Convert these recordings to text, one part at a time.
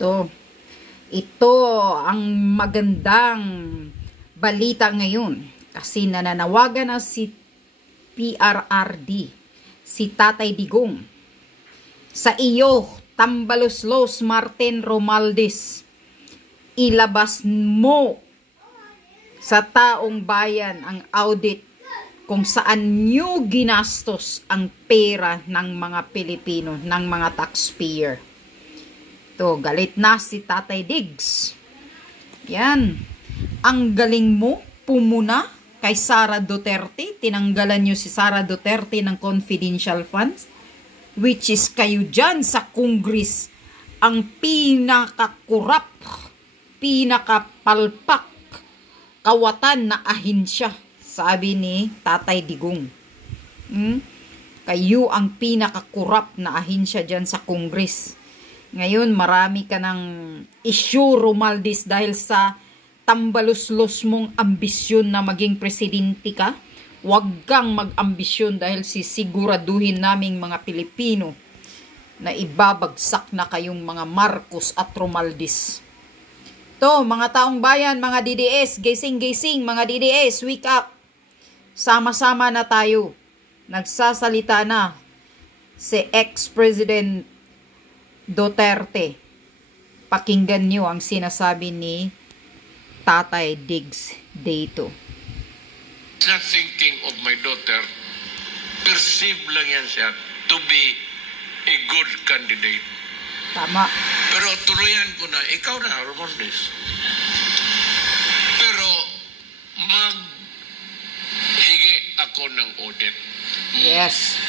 To, ito ang magandang balita ngayon kasi nananawagan na si PRRD, si Tatay Digong. Sa iyo, Tambaloslos Martin Romualdez, ilabas mo sa taong bayan ang audit kung saan nyo ginastos ang pera ng mga Pilipino, ng mga taxpayer. To, galit na si Tatay Diggs. Yan. Ang galing mo, pumuna kay Sara Duterte. Tinanggalan nyo si Sara Duterte ng confidential funds. Which is kayo dyan sa Congress ang pinakakurap, pinakapalpak, kawatan na ahensya. Sabi ni Tatay Digong. Kayo ang pinakakurap na ahensya dyan sa Congress. Ngayon, marami ka ng issue, Romualdez, dahil sa tambaluslos mong ambisyon na maging presidente ka. Huwag kang mag-ambisyon dahil sisiguraduhin naming mga Pilipino na ibabagsak na kayong mga Marcos at Romualdez. To, mga taong bayan, mga DDS, gising-gising, mga DDS, wake up. Sama-sama na tayo. Nagsasalita na si ex-president Duterte. Pakinggan nyo ang sinasabi ni Tatay Diggs dito. Not thinking of my daughter, perceive lang yan siya to be a good candidate. Tama. Pero tuloyan ko na, ikaw na, Romualdez. Pero maghigi ako ng audit. Yes.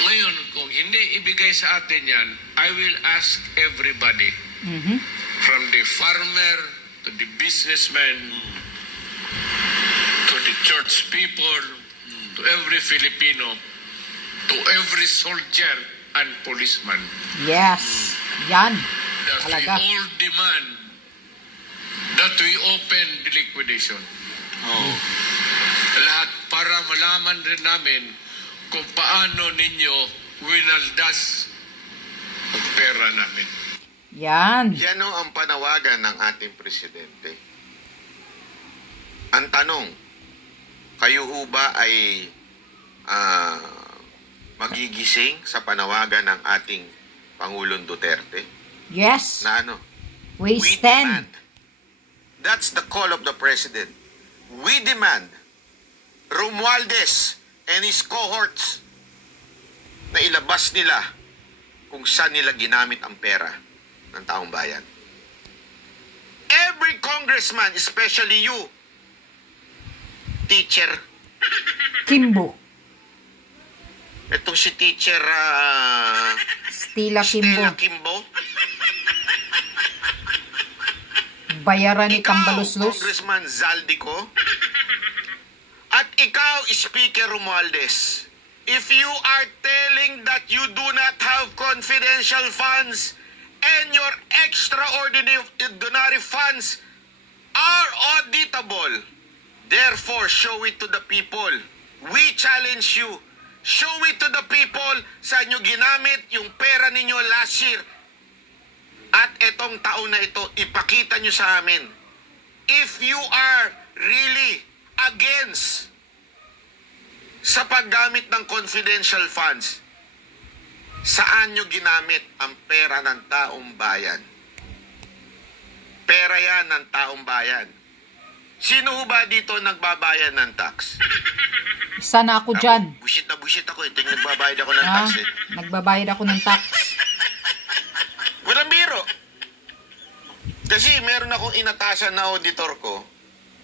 Ngayon, kung hindi ibigay sa atin yan, I will ask everybody, from the farmer to the businessman, to the church people, to every Filipino, to every soldier and policeman. Yes. Yan. That Talaga. we all demand that we open the liquidation. Lahat para malaman rin namin kung paano ninyo winaldas ang pera namin. Yan. Yan ang panawagan ng ating presidente. Ang tanong, kayo ho ba ay magigising sa panawagan ng ating Pangulong Duterte? Yes. Na ano? We stand. Demand. That's the call of the president. We demand Romualdez and his cohorts na ilabas nila kung saan nila ginamit ang pera ng taong bayan. Every congressman, especially you, Teacher Kimbo. Itong si Teacher Stella Stella Kimbo. Kimbo. Bayaran ni Ikaw, Tambaloslos. Congressman Zaldico. At ikaw, Speaker Romualdez. If you are telling that you do not have confidential funds and your extraordinary funds are auditable, therefore show it to the people. We challenge you. Show it to the people sa inyo ginamit yung pera ninyo last year. At etong taon na ito, ipakita nyo sa amin. If you are really against sa paggamit ng confidential funds, saan nyo ginamit ang pera ng taong bayan? Pera yan ng taong bayan. Sino ho ba dito nagbabayad ng tax? Sana ako dyan. Busit na busit ako. Ito yung nagbabayad ako ng tax. Nagbabayad ako ng tax. Walang biro. Kasi meron akong inatasan na auditor ko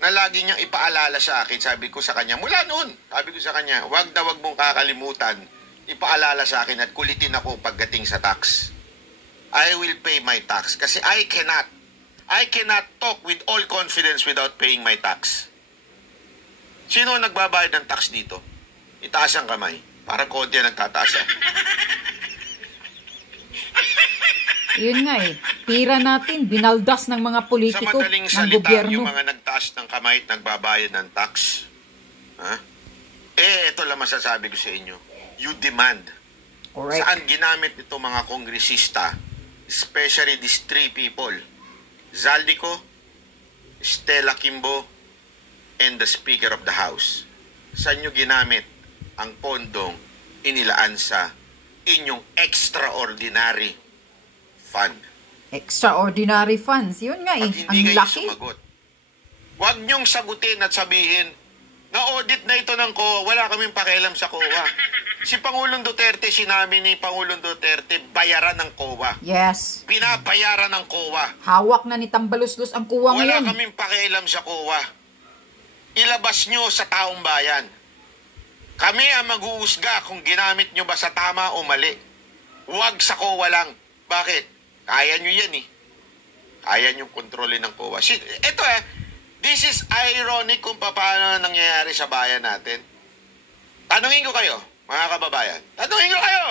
na lagi niyang ipaalala sa akin. Sabi ko sa kanya, mula noon, sabi ko sa kanya, wag na wag mong kakalimutan, ipaalala sa akin at kulitin ako pagdating sa tax. I will pay my tax. Kasi I cannot talk with all confidence without paying my tax. Sino nagbabayad ng tax dito? Itaas ang kamay. Parang konti ang nagtataas. Yun nga eh. Pira natin, binaldas ng mga politiko, Sa madaling ng salita, gobyerno. yung mga nagtaas ng kamay at nagbabayad ng tax, ito lang masasabi ko sa inyo. You demand. Correct. Saan ginamit ito mga kongresista especially these three people, Zaldico, Stella Kimbo, and the Speaker of the House. Saan nyo ginamit ang pondong inilaan sa inyong extraordinary fund? Extraordinary funds. Yun nga eh. Pag hindi Ang kayo laki. sumagot, huwag nyong sagutin at sabihin, na-audit na ito ng COA, wala kaming pakialam sa COA. Si Pangulong Duterte, sinabi ni Pangulong Duterte, bayaran ng COA. Yes. Pinabayaran ng COA. Hawak na ni Tambaluslos ang kuwa Wala ngayon. kaming pakialam sa COA. Ilabas nyo sa taong bayan. Kami ang mag-uusga kung ginamit nyo ba sa tama o mali. Huwag sa COA lang. Bakit? Kaya nyo yan eh. Kaya nyo kontrolin ng COA. Ito this is ironic kung paano nangyayari sa bayan natin. Tanungin ko kayo, mga kababayan. Tanungin ko kayo.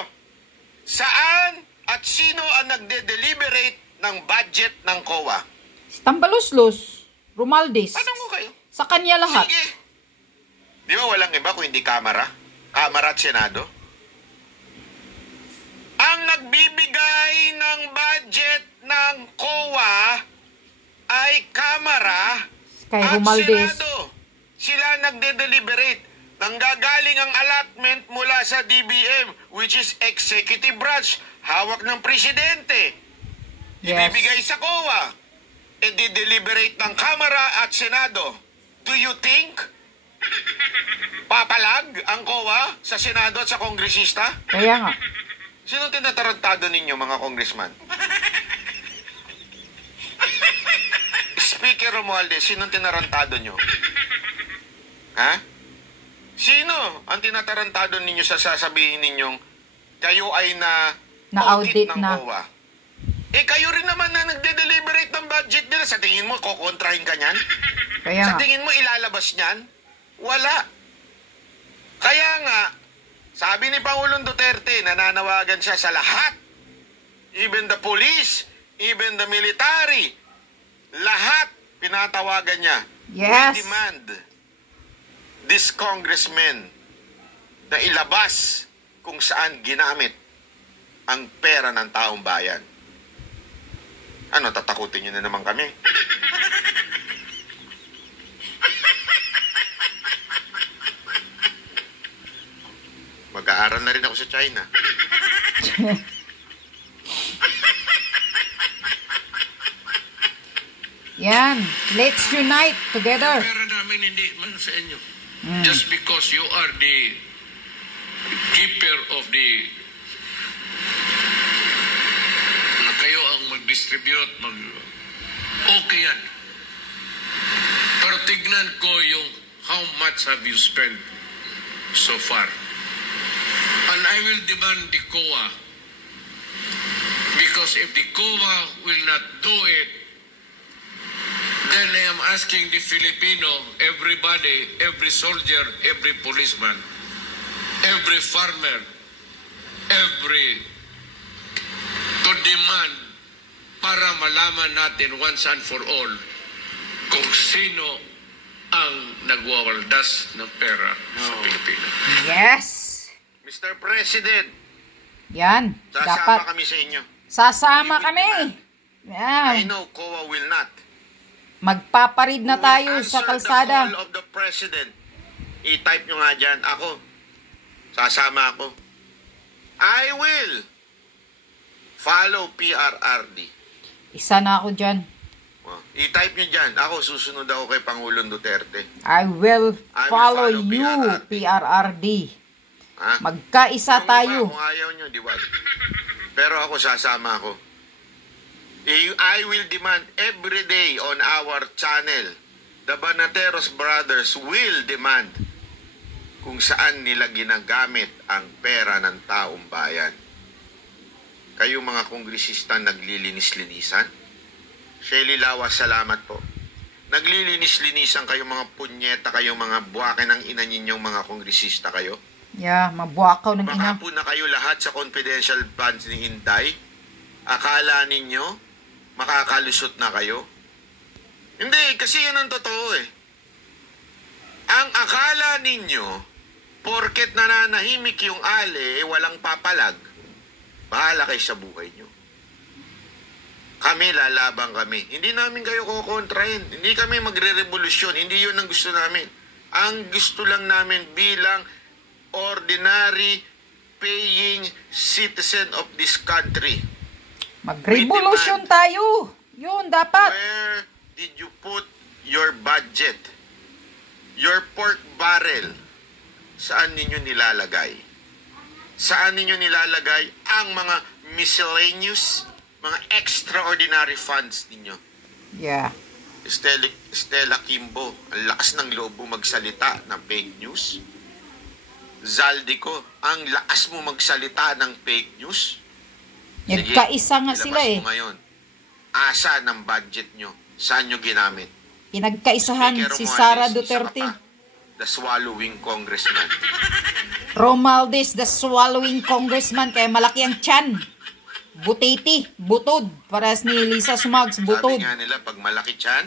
Saan at sino ang nagde-deliberate ng budget ng COA? Si Tambaluslos, Romualdez. Tanong ko kayo. Sa kanya lahat. Sige. Di ba walang iba kung hindi Kamara? Kamara at Senado? Ang nagbibigay ng budget ng COA ay Kamara Kay at Romualdez. Senado. Sila nagde-deliberate. Nanggagaling ang allotment mula sa DBM, which is executive branch, hawak ng presidente. Yes. Ibibigay sa COA. E di-deliberate ng Kamara at Senado. Do you think papalag ang COA sa Senado at sa kongresista? Kaya nga. Sino tinatarantado ninyo, mga congressman? Speaker Romualdez, sino tinarantado nyo? Ha? Sino ang tinatarantado ninyo sa sasabihin ninyong kayo ay na-audit ng na. COA? Kayo rin naman na nagde-deliberate ng budget nila. Sa tingin mo, kukontrahin ka niyan? Kaya Sa nga. tingin mo, ilalabas niyan? Wala. Kaya nga, sabi ni Pangulong Duterte, nananawagan siya sa lahat. Even the police, even the military, lahat pinatawagan niya. Yes. We demand this congressman na ilabas kung saan ginamit ang pera ng taong bayan. Ano, tatakutin niyo na naman kami? Mag-aaral na rin ako sa China. Yan. Let's unite together. Pera namin hindi man sa inyo. Just because you are the keeper of the na kayo ang mag-distribute, okay yan. Pero tignan ko yung how much have you spent so far. And I will demand the COA because if the COA will not do it, then I am asking the Filipino, everybody, every soldier, every policeman, every farmer, to demand para malaman natin once and for all kung sino ang nagwawaldas ng pera sa Pilipinas. Yes. Mr. President, Yan. sasama Dapat. kami sa inyo. Sasama We will kami. I Yan. know COA will not. Magpaparid na tayo sa kalsada. The call of the President. I-type nyo nga dyan. Ako. Sasama ako. I will follow PRRD. Isa na ako dyan. I-type nyo dyan. Ako, susunod ako kay Pangulong Duterte. I will follow you, PRRD. PRRD. Ha? Magkaisa Yung tayo. iba, kung ayaw nyo, di ba? Pero ako, sasama ako. I will demand every day on our channel, the Banateros Brothers will demand kung saan nila ginagamit ang pera ng taong bayan. Kayo mga kongresista naglilinis-linisan? Shelly Lawas, salamat po. Naglilinis-linisan kayo mga punyeta, kayo mga buwake ng ina ninyong mga kongresista kayo? Yeah, mabuakaw ng ina. Baka po na kayo lahat sa confidential funds ni Inday. Akala ninyo makakalusot na kayo? Hindi, kasi yun ang totoo eh. Ang akala ninyo, porket nananahimik yung ale, walang papalag, bahala kayo sa buhay nyo. kami, lalabang kami. Hindi namin kayo kukontrahin. Hindi kami magre-revolusyon. Hindi yun ang gusto namin. Ang gusto lang namin bilang ordinary paying citizen of this country. Mag-revolution tayo. Yun, dapat. Where did you put your budget? Your pork barrel? Saan ninyo nilalagay? Saan ninyo nilalagay ang mga miscellaneous, mga extraordinary funds ninyo? Yeah. Stella Kimbo, ang lakas ng loob mo magsalita ng fake news. Zaldico, ang lakas mo magsalita ng fake news. Nagkaisa nga sila ilabas mo ngayon. Asa ng budget nyo? Saan nyo ginamit? Pinagkaisahan si Sara Duterte. The swallowing congressman. Romualdez, the swallowing congressman. Kaya malaki ang tiyan. Butiti, butod. Paras ni Lisa Smugs, butod. Sabi nga nila, pag malaki tiyan,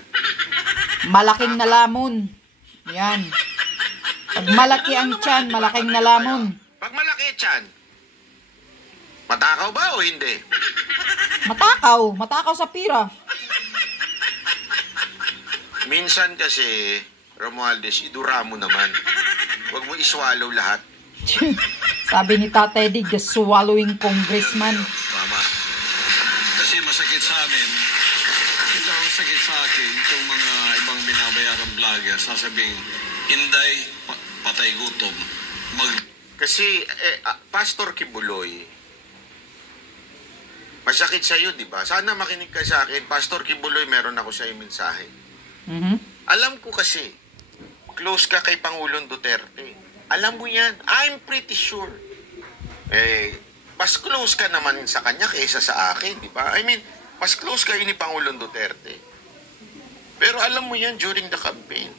malaking nalamon. Yan. Pag malaki ang tiyan, malaking nalamon. pag malaki tiyan, matakaw ba o hindi? Matakaw. Matakaw sa pira. Minsan kasi, Romualdez, idura mo naman. Huwag mo iswallow lahat. Sabi ni Tatay Dig, the swallowing congressman. Tama. Kasi masakit sa amin. Ito ang sakit sa akin. Itong mga ibang binabayarang vlogger, sasabing, Inday, patay gutom. Kasi, Pastor Kibuloy, masakit sa'yo, di ba? Sana makinig ka sa akin. Pastor Kibuloy, meron ako sa'yo mensahe. Alam ko kasi, close ka kay Pangulong Duterte. Alam mo yan. I'm pretty sure. Mas close ka naman sa kanya kaysa sa akin, di ba? I mean, mas close kayo ni Pangulong Duterte. Pero alam mo yan during the campaign,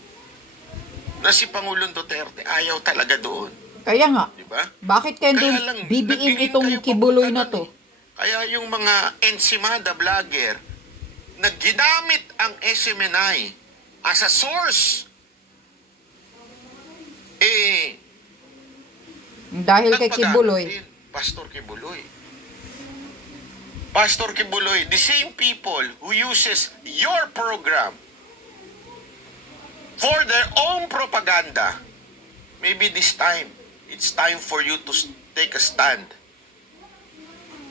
na si Pangulong Duterte ayaw talaga doon. Kaya nga. Di ba? Bakit kaya doon bibiin itong Kibuloy na to? Kaya yung mga ensimada vlogger na ginamit ang SMNI as a source, dahil kay Kibuloy. Pastor Kibuloy. Pastor Kibuloy, the same people who uses your program for their own propaganda, maybe this time, it's time for you to take a stand.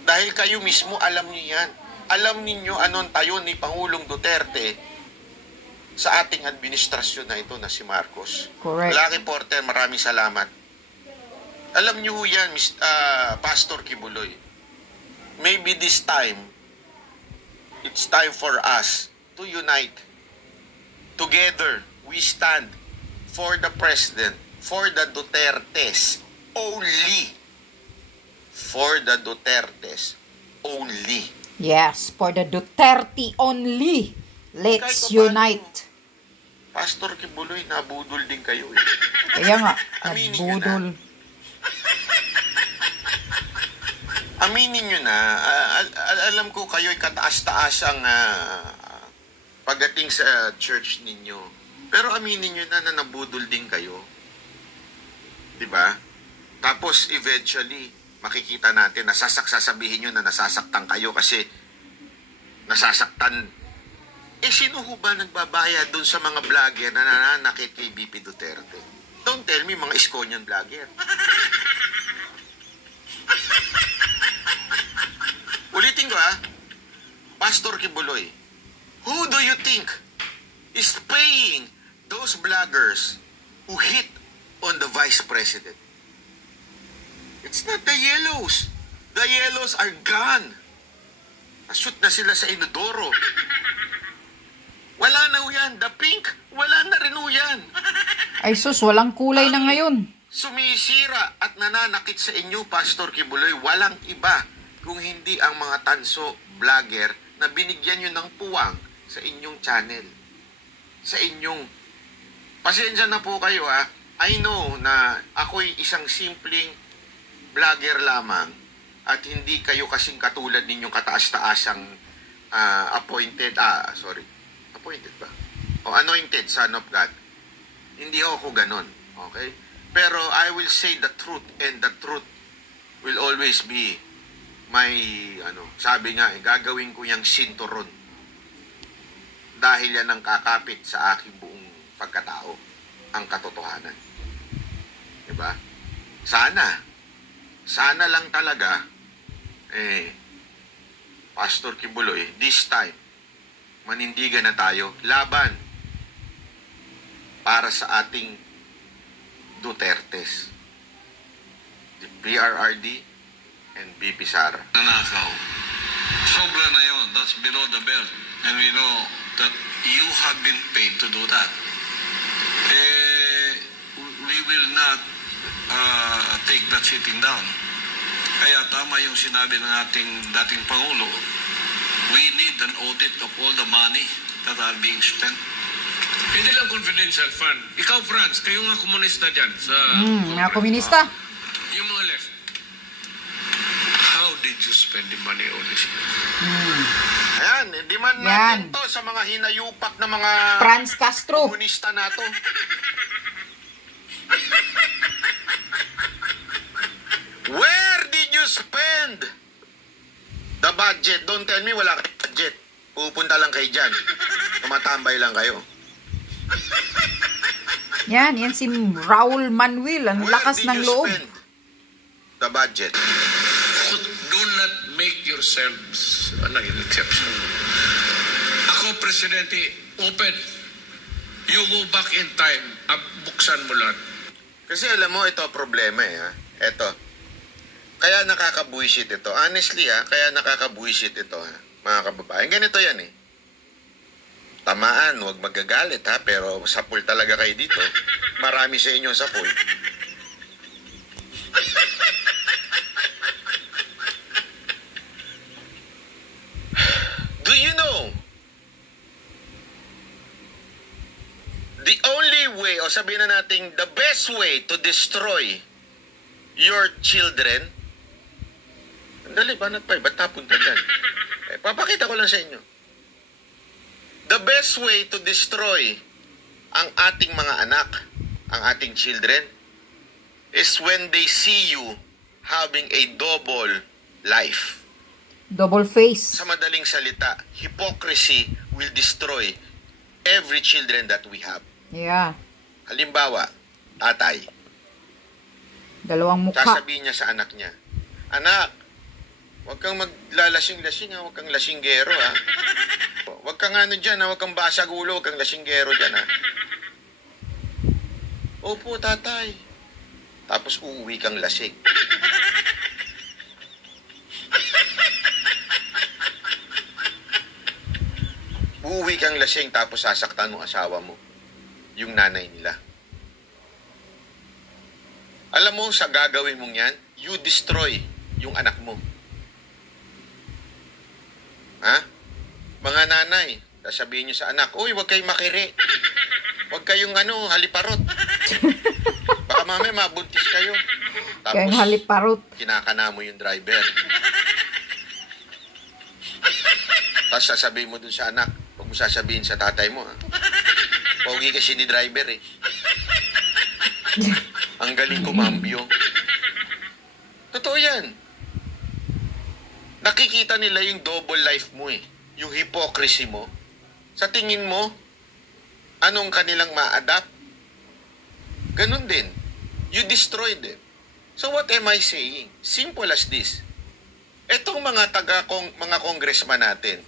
Dahil kayo mismo, alam niyo yan. Alam ninyo anong tayo ni Pangulong Duterte sa ating administrasyon na ito na si Marcos. Correct. Lucky Porter, maraming salamat. Alam niyo yan, Pastor Kibuloy. Maybe this time, it's time for us to unite. Together, we stand for the President, for the Dutertes only. For the Dutertes only. Yes, for the Duterte only. Let's unite. Pastor Kibuloy, nabudol din kayo eh. Kaya nga, Aminin nyo nabudol. Aminin nyo na, alam ko kayo'y kataas-taas ang pagdating sa church ninyo. Pero aminin nyo na nabudol din kayo. Diba? Tapos eventually, makikita natin, sasabihin nyo na nasasaktan kayo kasi nasasaktan. Sino ho ba nagbabayad doon sa mga vlogger na nananakit kay BP Duterte? Don't tell me mga Iskonian vlogger. Ulitin ko Pastor Kibuloy, who do you think is paying those vloggers who hit on the Vice President? It's not the yellows. The yellows are gone. Nashoot na sila sa inodoro. Wala na ho yan. The pink, wala na rin ho yan. Ay sus, walang kulay na ngayon. Sumisira at nananakit sa inyo, Pastor Kibuloy, walang iba kung hindi ang mga tanso vlogger na binigyan nyo ng puwang sa inyong channel. Sa inyong... Pasensya na po kayo I know na ako'y isang simpleng vlogger lamang at hindi kayo kasing katulad ninyong kataas-taasang appointed ba? O anointed son of God. Hindi ako ganon. Okay? Pero I will say the truth and the truth will always be may, sabi nga, gagawin ko yung sinturon. Dahil yan ang kakapit sa aking buong pagkatao, ang katotohanan. Diba? Sana lang talaga, Pastor Kibuloy, this time, manindigan na tayo, laban para sa ating Dutertes. The PRRD and BP Sara. Nanakaw. Sobra na yun. That's below the belt. And we know that you have been paid to do that. We will not take that sitting down. Kaya tama yung sinabi ng ating dating Pangulo, we need an audit of all the money that are being spent. Hindi lang confidential fund. Ikaw, Franz, kayo nga komunista dyan. Mga komunista. Yung mga left. How did you spend the money all this year? Ayan, hindi man natin to sa mga hinayupak na mga Franz Castro. komunista na to. Where did you spend the budget? Don't tell me wala kang budget. Pupunta lang kayo dyan. Tumatambay lang kayo. Yan si Raul Manuel. Ang lakas ng loob. Where did you spend the budget? Do not make yourselves an exception. Ako, Presidente, open. You go back in time. Buksan mo lahat. Kasi alam mo, ito problema ha. Ito. Kaya nakaka-bullshit ito. Honestly kaya nakaka-bullshit ito mga kababayan. Ganito yan Tamaan, huwag magagalit pero sapul talaga kayo dito. Marami sa inyo sapul. Do you know? The only way, o sabihin na natin, the best way to destroy your children. Dali, banat pa ba't napunta dyan? Papakita ko lang sa inyo. The best way to destroy ang ating mga anak, ang ating children, is when they see you having a double life. Double face. Sa madaling salita, hypocrisy will destroy every children that we have. Yeah. Halimbawa, tatay. Dalawang mukha. Sasabihin niya sa anak niya, anak, huwag kang maglalasing-lasing huwag kang lasinggero Huwag kang dyan huwag kang basag ulo, huwag kang lasinggero dyan Opo, tatay. Tapos uuwi kang lasing. Uuwi kang lasing tapos sasaktan mo asawa mo, yung nanay nila. Alam mo, sa gagawin mong yan, you destroy yung anak mo. Mga nanay, sasabihin nyo sa anak, uy, huwag kayong makiri. Huwag kayong haliparot. Baka mamaya mabuntis kayo. Tapos, kayong haliparot. Kinakana mo yung driver. Tapos sasabihin mo dun sa anak, huwag mo sasabihin sa tatay mo. Pogi kasi ni driver Ang galing kumambyo. Totoo yan. Nakikita nila yung double life mo yung hypocrisy mo. Sa tingin mo, anong kanilang ma-adapt? Ganun din. You destroy them. So what am I saying? Simple as this. Etong mga mga congressman natin,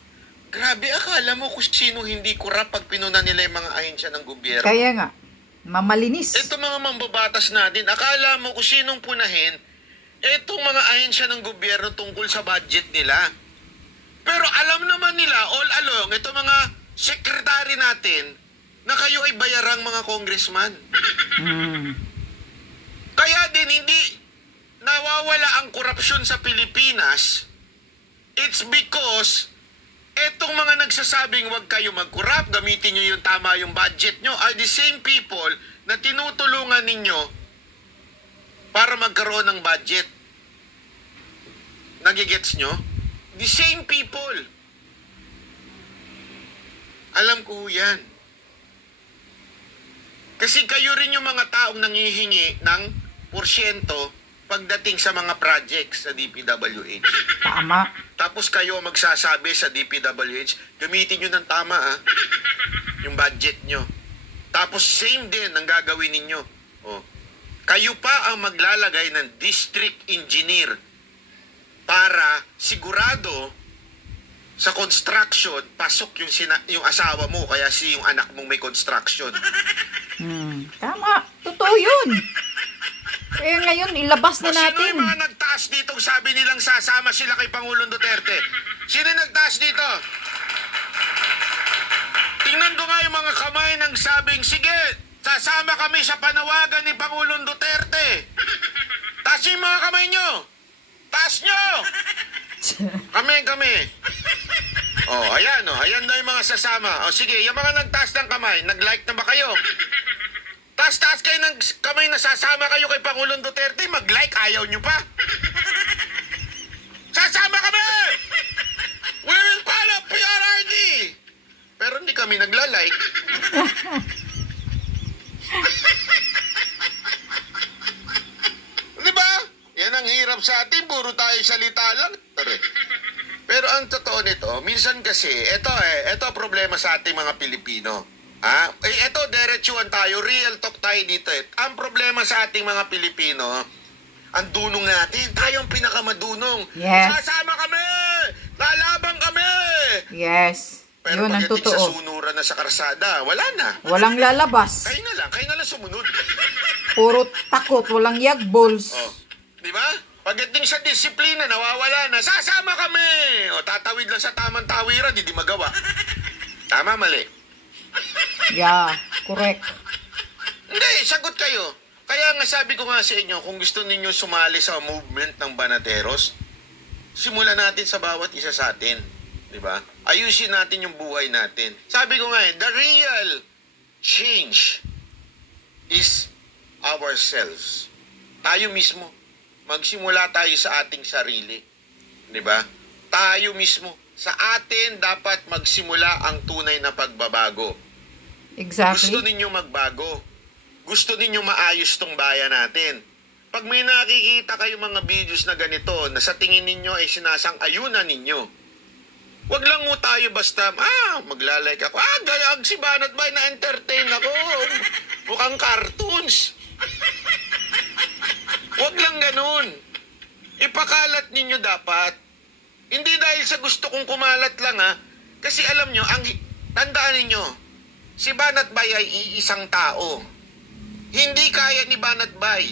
grabe, akala mo kung sino hindi kurap pag pinunan nila yung mga ahensya ng gobyerno. Kaya nga, mamalinis. Ito mga mambabatas natin, akala mo kung sinong punahin, etong mga ahensya ng gobyerno tungkol sa budget nila. Pero alam naman nila, all along, ito mga sekretary natin, na kayo ay bayarang mga congressman. Kaya din, hindi nawawala ang korupsyon sa Pilipinas. It's because etong mga nagsasabing huwag kayo mag-corrupt, gamitin nyo yung tama yung budget nyo, are the same people na tinutulungan ninyo para magkaroon ng budget. Nagigets nyo? The same people. Alam ko yan. Kasi kayo rin yung mga taong nangihingi ng porsyento pagdating sa mga projects sa DPWH. Tama. Tapos kayo magsasabi sa DPWH, gamitin nyo ng tama yung budget nyo. Tapos same din ang gagawin ninyo. Kayo pa ang maglalagay ng district engineer para sigurado sa construction, pasok yung asawa mo, kaya yung anak mong may construction. Tama. Totoo yun. Kaya ngayon, ilabas na natin. Sino yung mga nagtaas dito sabi nilang sasama sila kay Pangulong Duterte? Sino nagtaas dito? Tingnan ko nga yung mga kamay ng sabing, sige, sasama kami sa panawagan ni Pangulong Duterte. Taas yung mga kamay nyo. Taas nyo. Kami. Ayan na yung mga sasama. Sige, yung mga nagtaas ng kamay, nag-like na ba kayo? Taas kayo ng kamay na sasama kayo kay Pangulong Duterte, mag-like, ayaw nyo pa. Sasama kami! We will follow PRRD! Pero hindi kami nagla-like. Diba? Yan ang hirap sa atin, puro tayo salita lang. Pero ang totoo nito, minsan kasi, ito problema sa ating mga Pilipino. Ito, diretsuhan tayo, real talk tayo dito. Ang problema sa ating mga Pilipino, ang dunong natin, tayong pinakamadunong. Yes. Sasama kami! Lalabang kami! Yes. Pero yun ang pagdating sa totoo. sunuran na sa karsada, wala na. Walang lalabas. Kayo na lang sumunod. Puro takot, walang yagbols. Di ba? Pagdating sa disiplina, nawawala na. Sasama kami! Tatawid lang sa tamang tawiran, hindi magawa. Tama, mali. Yeah, correct. Hindi, sagot kayo. Kaya nga sabi ko nga sa inyo, kung gusto ninyo sumali sa movement ng Banateros, simulan natin sa bawat isa sa atin. Diba? Ayusin natin yung buhay natin. Sabi ko nga the real change is ourselves. Tayo mismo. Magsimula tayo sa ating sarili. Diba? Tayo mismo. Sa atin dapat magsimula ang tunay na pagbabago. Exactly. Gusto ninyo magbago. Gusto ninyo maayos tong bayan natin. Pag may nakikita kayo mga videos na ganito, na sa tingin ninyo ay sinasang-ayunan ninyo, wag lang mo tayo basta, maglalike ako. Gayag si Banat Bay, na-entertain ako. Mukhang cartoons. Wag lang ganun. Ipakalat ninyo dapat. Hindi dahil sa gusto kong kumalat lang kasi alam nyo, tandaan ninyo, si Banat Bay ay iisang tao. Hindi kaya ni Banat Bay.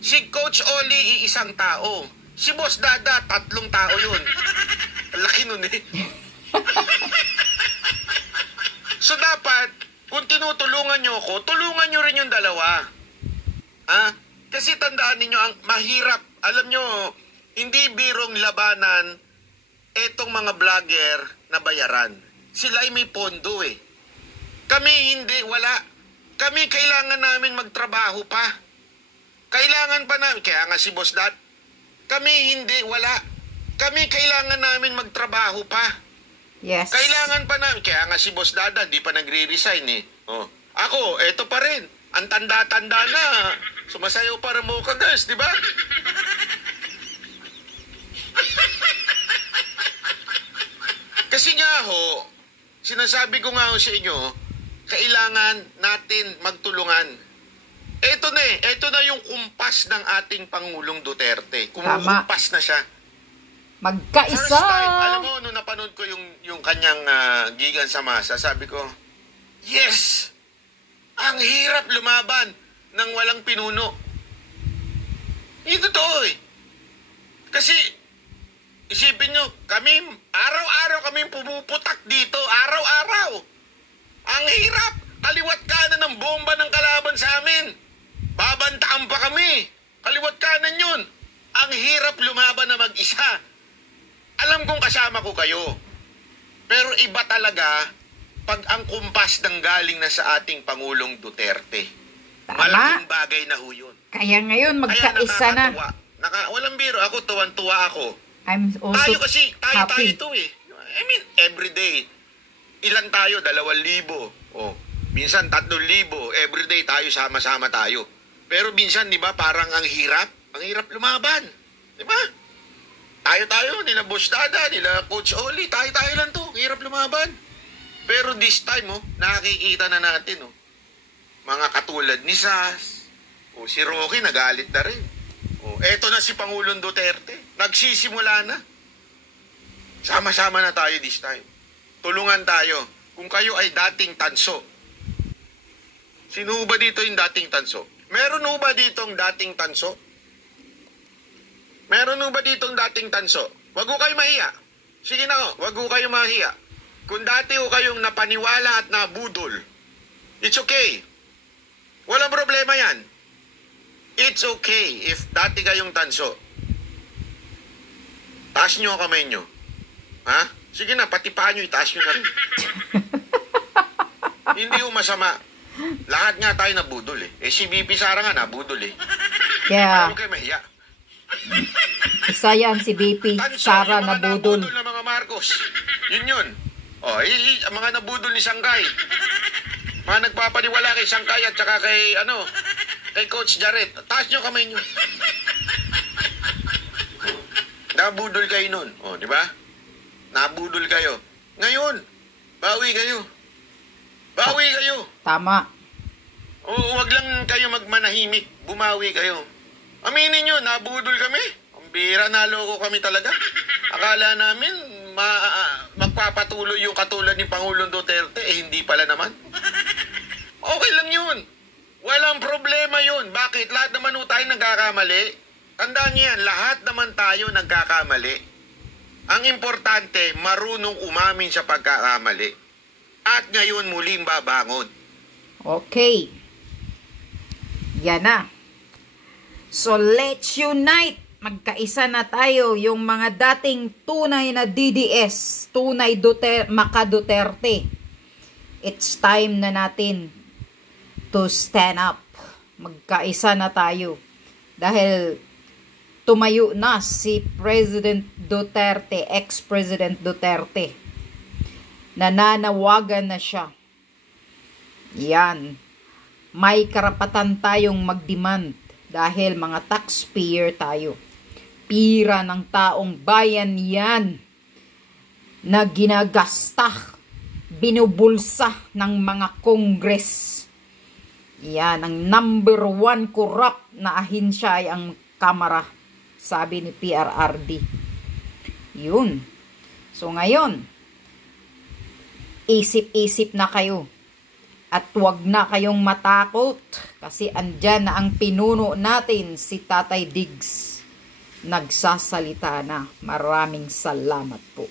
Si Coach Oli iisang tao. Si Boss Dada, 3 tao yun. Laki nun So dapat, kung tinutulungan nyo ako, tulungan nyo rin yung dalawa. Kasi tandaan ninyo, ang mahirap, alam nyo, hindi birong labanan etong mga vlogger na bayaran. Sila ay may pondo Kami hindi, wala. Kami kailangan namin magtrabaho pa. Kailangan pa namin, kaya nga si Boss Dad, kami hindi, wala. Kami kailangan namin magtrabaho pa. Yes. Kailangan pa namin, kaya nga si Boss Dada, di pa nagre-resign Ako, eto pa rin. Ang tanda-tanda na. Sumasayaw para mo ka, guys, di ba? Kasi nga sinasabi ko nga sa inyo, kailangan natin magtulungan. Ito na yung kumpas ng ating Pangulong Duterte. Kumumpas na siya. Magkaisa. First time, alam mo, nung napanood ko yung kanyang gigan sa masa, sabi ko, yes! Ang hirap lumaban ng walang pinuno. Hindi totoo Kasi, isipin nyo, araw-araw kami pumuputak dito, araw-araw. Ang hirap, kaliwat kanan ng bomba ng kalaban sa amin. Babantaan pa kami. Kaliwat kanan yun. Ang hirap lumaban na mag-isa. Alam kong kasama ko kayo. Pero iba talaga pag ang kumpas ng galing na sa ating Pangulong Duterte. Tama. Malaking bagay na yun. Kaya ngayon, magkaisa na. Walang biro. Ako, tuwan-tuwa ako. I'm also tayo happy. ito I mean, everyday. Ilan tayo? 2,000. Minsan 3,000. Everyday tayo, sama-sama tayo. Pero minsan, di ba, parang ang hirap. Ang hirap lumaban. Di ba? Tayo-tayo, nila Boss Dada, nila Coach Oli, tayo-tayo lang to. Ang hirap lumaban. Pero this time, nakikita na natin, mga katulad ni Sas, si Rocky, nagalit na rin. Eto na si Pangulong Duterte. Nagsisimula na. Sama-sama na tayo this time. Tulungan tayo. Kung kayo ay dating tanso. Sino ba dito yung dating tanso? Meron ba ditong dating tanso? Meron ba ditong dating tanso? Wag ko kayo mahiya. Sige na wag ko kayo mahiya. Kung dati ko kayong napaniwala at nabudol, it's okay. Walang problema yan. It's okay if dati kayong tanso. Taas nyo ang kamay nyo. Ha? Sige na, pati paa nyo, itaas nyo na rin. Hindi ko masama. Lahat nga tayo nabudol si VP Sara nga nabudol Yeah. Huwag kayo mahiya. Isa yan si VP Sara nabudol. Nabudol ng mga Marcos. Yun. Mga nabudol ni Sangkay. Mga nagpapaniwala kay Sangkay at saka kay Coach Jared. Taas nyo kamay nyo. Nabudol kayo nun. Di ba? Nabudol kayo. Ngayon, bawi kayo. Bawi kayo. Tama. Huwag lang kayo magmanahimik. Bumawi kayo. Aminin nyo, nabudol kami. Ang bira, naloko kami talaga. Akala namin, magpapatuloy yung katulad ni Pangulong Duterte. Hindi pala naman. Okay lang yun. Walang problema yun. Bakit? Lahat naman tayo nagkakamali. Tandaan niyo yan, lahat naman tayo nagkakamali. Ang importante, marunong umamin sa pagkakamali. At ngayon muling babangon. Okay. Yan na. So let's unite. Magkaisa na tayo yung mga dating tunay na DDS, tunay Maka Duterte. It's time na natin to stand up. Magkaisa na tayo. Dahil tumayo na si President Duterte, ex-President Duterte. Nananawagan na siya. Yan. May karapatan tayong mag-demand dahil mga taxpayer tayo. Pira ng taong bayan yan na ginagasta, binubulsa ng mga Congress. Yan, ang number 1 corrupt na ahensya ay ang Kamara, sabi ni PRRD. Yun. So ngayon, isip-isip na kayo. At huwag na kayong matakot kasi andyan na ang pinuno natin, si Tatay Diggs. Nagsasalita na. Maraming salamat po.